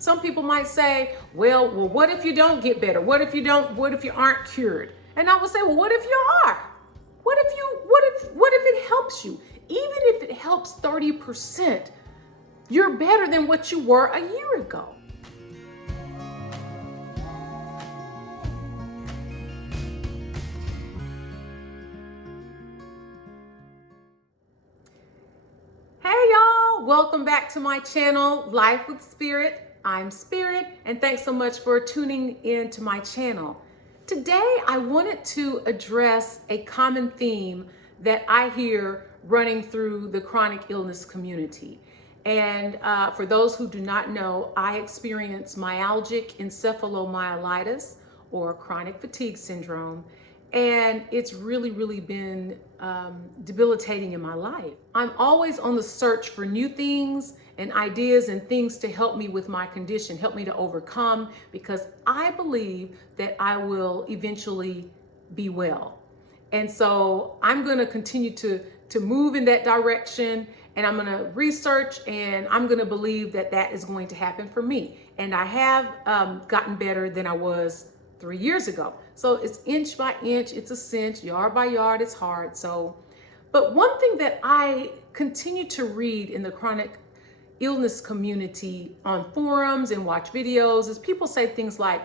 Some people might say, well, what if you don't get better? What if you aren't cured? And I would say, well, what if you are? What if it helps you? Even if it helps 30%, you're better than what you were a year ago. Hey y'all, welcome back to my channel, Life with Spirit. I'm Spirit, and thanks so much for tuning in to my channel. Today, I wanted to address a common theme that I hear running through the chronic illness community. And for those who do not know, I experience myalgic encephalomyelitis, or chronic fatigue syndrome, and it's really been debilitating in my life. I'm always on the search for new things and ideas and things to help me with my condition, help me to overcome, because I believe that I will eventually be well. And so I'm going to continue to move in that direction, and I'm going to research, and I'm going to believe that that is going to happen for me. And I have gotten better than I was 3 years ago. So it's inch by inch, it's a cinch, yard by yard, it's hard. So, but one thing that I continue to read in the chronic illness community on forums and watch videos is people say things like,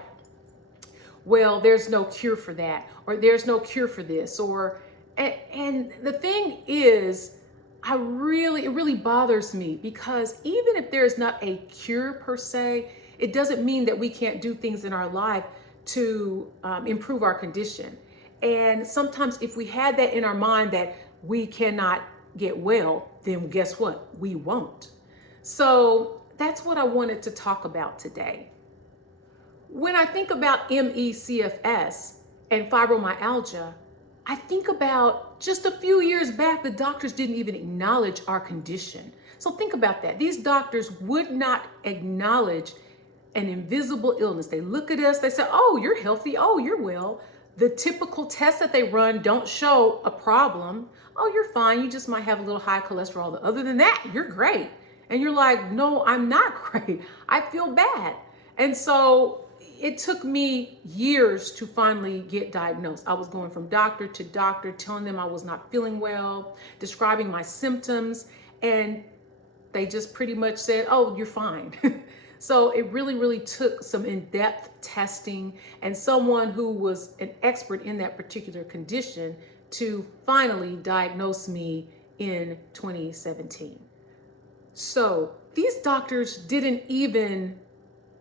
well, there's no cure for that, or there's no cure for this, or, and the thing is, it really bothers me, because even if there's not a cure per se, it doesn't mean that we can't do things in our life to improve our condition. And sometimes if we had that in our mind that we cannot get well, then guess what? We won't. So that's what I wanted to talk about today. When I think about ME/CFS and fibromyalgia, I think about just a few years back, the doctors didn't even acknowledge our condition. So think about that. These doctors would not acknowledge an invisible illness. They look at us, they say, oh, you're healthy, oh, you're well. The typical tests that they run don't show a problem. Oh, you're fine, you just might have a little high cholesterol. But other than that, you're great. And you're like, no, I'm not great. I feel bad. And so it took me years to finally get diagnosed. I was going from doctor to doctor, telling them I was not feeling well, describing my symptoms, and they just pretty much said, oh, you're fine. So it really took some in-depth testing and someone who was an expert in that particular condition to finally diagnose me in 2017. So these doctors didn't even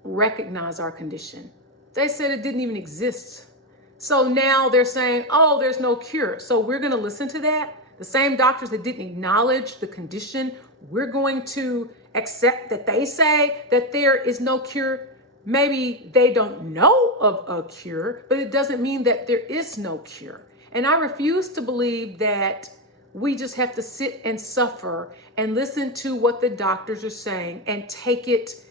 recognize our condition. They said it didn't even exist. So now they're saying, oh, there's no cure. So we're going to listen to that. The same doctors that didn't acknowledge the condition, we're going to accept that they say that there is no cure. Maybe they don't know of a cure, but it doesn't mean that there is no cure. And I refuse to believe that we just have to sit and suffer and listen to what the doctors are saying and take it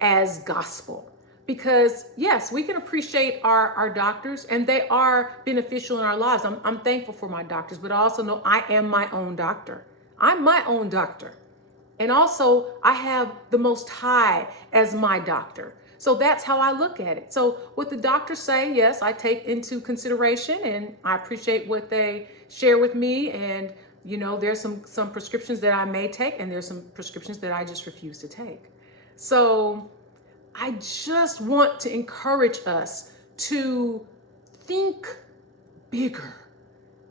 as gospel. Because yes, we can appreciate our doctors, and they are beneficial in our lives. I'm thankful for my doctors, but I also know I am my own doctor. I'm my own doctor. And also I have the Most High as my doctor. So that's how I look at it. So what the doctors say, yes, I take into consideration, and I appreciate what they share with me. And you know, there's some prescriptions that I may take, and there's some prescriptions that I just refuse to take. So I just want to encourage us to think bigger,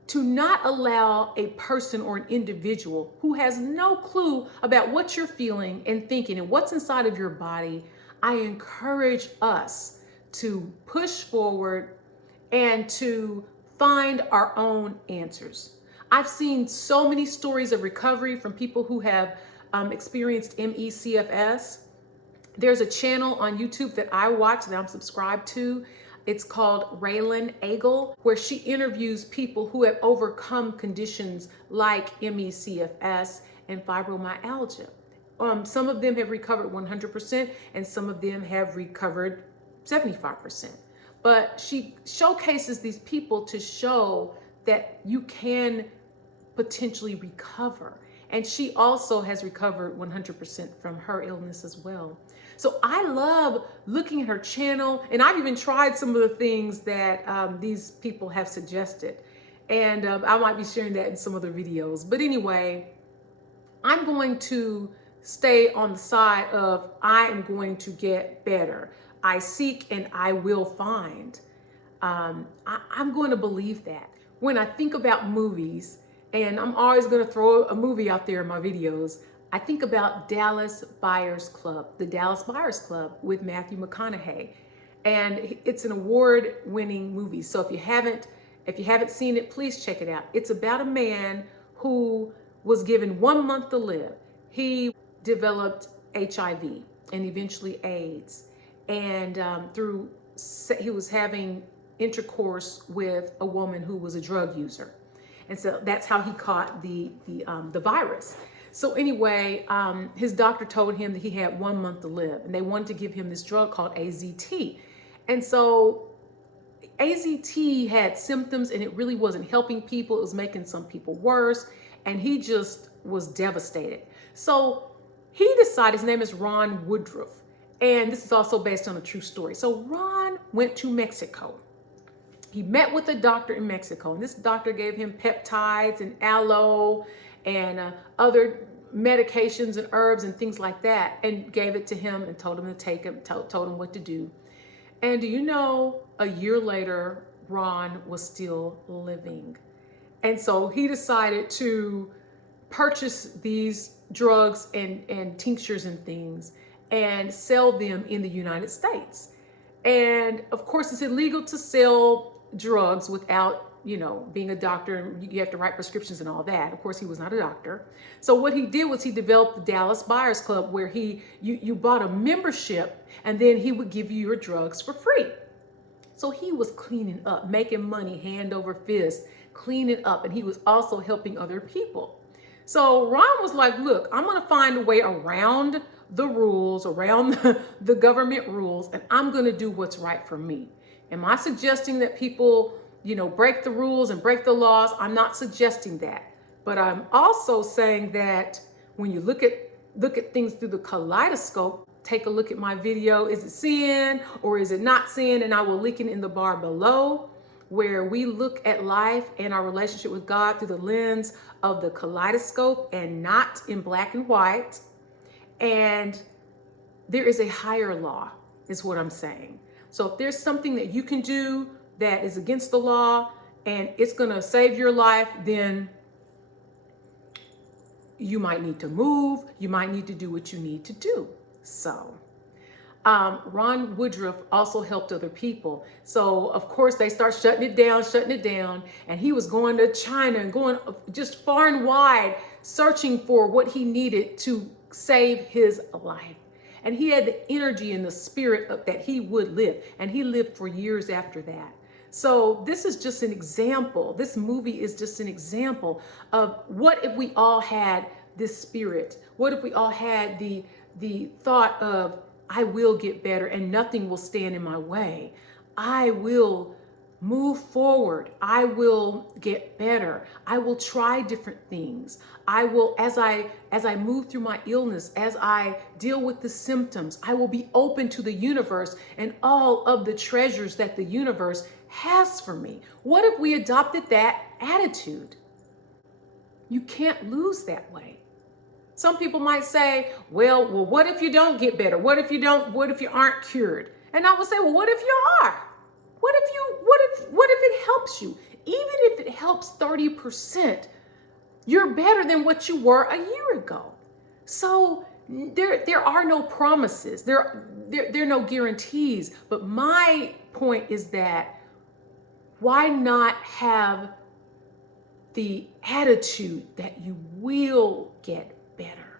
to not allow a person or an individual who has no clue about what you're feeling and thinking and what's inside of your body. I encourage us to push forward and to find our own answers. I've seen so many stories of recovery from people who have experienced ME/CFS. There's a channel on YouTube that I watch that I'm subscribed to. It's called Raylan Agel, where she interviews people who have overcome conditions like ME/CFS and fibromyalgia. Some of them have recovered 100%, and some of them have recovered 75%. But she showcases these people to show that you can potentially recover. And she also has recovered 100% from her illness as well. So I love looking at her channel, and I've even tried some of the things that these people have suggested. And I might be sharing that in some other videos. But anyway, I'm going to stay on the side of I am going to get better. I seek and I will find. I'm going to believe that. When I think about movies, and I'm always going to throw a movie out there in my videos, I think about Dallas Buyers Club, the Dallas Buyers Club with Matthew McConaughey. And it's an award-winning movie. So if you haven't seen it, please check it out. It's about a man who was given 1 month to live. He developed HIV and eventually AIDS. And he was having intercourse with a woman who was a drug user. And so that's how he caught the virus. So anyway, his doctor told him that he had 1 month to live, and they wanted to give him this drug called AZT. And so AZT had symptoms, and it really wasn't helping people. It was making some people worse, and he just was devastated. So he decided, his name is Ron Woodruff, and this is also based on a true story. So Ron went to Mexico. He met with a doctor in Mexico, and this doctor gave him peptides and aloe and other medications and herbs and things like that, and gave it to him and told him to take it, told him what to do. And do you know, a year later, Ron was still living. And so he decided to purchase these drugs and tinctures and things and sell them in the United States. And of course, it's illegal to sell drugs without, being a doctor, and you have to write prescriptions and all that. Of course, he was not a doctor. So what he did was he developed the Dallas Buyers Club, where you bought a membership, and then he would give you your drugs for free. So he was cleaning up, making money hand over fist, cleaning up, and he was also helping other people. So Ron was like, look, I'm going to find a way around the rules, around the government rules, and I'm going to do what's right for me. Am I suggesting that people, break the rules and break the laws? I'm not suggesting that. But I'm also saying that when you look at things through the kaleidoscope, take a look at my video. Is it sin or is it not sin? And I will link it in the bar below, where we look at life and our relationship with God through the lens of the kaleidoscope and not in black and white. And there is a higher law, is what I'm saying. So if there's something that you can do that is against the law and it's going to save your life, then you might need to move. You might need to do what you need to do. So Ron Woodruff also helped other people. So of course they start shutting it down. And he was going to China and going just far and wide, searching for what he needed to save his life. And he had the energy and the spirit of that he would live. And he lived for years after that. So this is just an example. This movie is just an example of what if we all had this spirit? What if we all had the thought of, I will get better and nothing will stand in my way. I will move forward. I will get better. I will try different things. I will, as I move through my illness, as I deal with the symptoms, I will be open to the universe and all of the treasures that the universe has for me. What if we adopted that attitude? You can't lose that way. Some people might say, well, what if you don't get better? What if you aren't cured? And I would say, well, what if you are? What if it helps you? Even if it helps 30%, you're better than what you were a year ago. So there are no promises. There are no guarantees. But my point is that why not have the attitude that you will get better?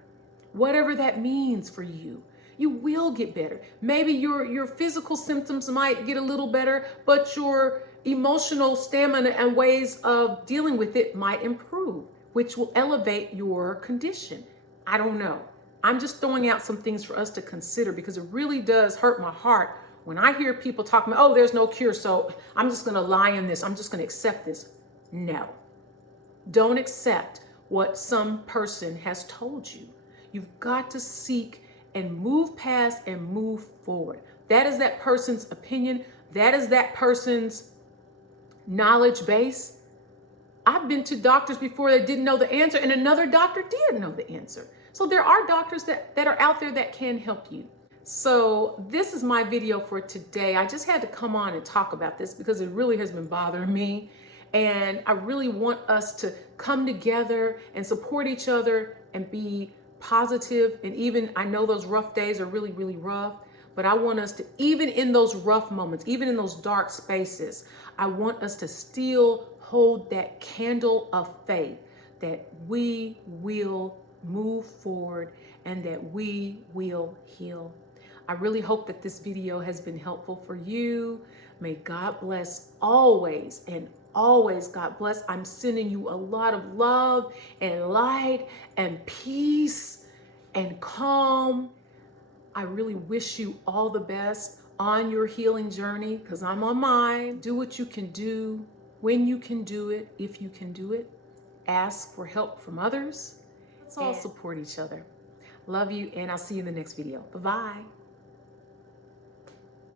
Whatever that means for you. You will get better. Maybe your physical symptoms might get a little better, but your emotional stamina and ways of dealing with it might improve, which will elevate your condition. I don't know. I'm just throwing out some things for us to consider, because it really does hurt my heart when I hear people talking about, oh, there's no cure, so I'm just going to lie in this. I'm just going to accept this. No. Don't accept what some person has told you. You've got to seek and move past and move forward. That is that person's opinion. That is that person's knowledge base. I've been to doctors before that didn't know the answer, and another doctor did know the answer. So there are doctors that are out there that can help you. So this is my video for today. I just had to come on and talk about this because it really has been bothering me. And I really want us to come together and support each other and be positive. And even, I know those rough days are really, really rough, but I want us to, even in those rough moments, even in those dark spaces, I want us to still hold that candle of faith that we will move forward and that we will heal. I really hope that this video has been helpful for you. May God bless always, and always God bless. I'm sending you a lot of love and light and peace and calm. I really wish you all the best on your healing journey, because I'm on mine. Do what you can do, when you can do it, if you can do it. Ask for help from others. Let's all support each other. Love you, and I'll see you in the next video. Bye-bye.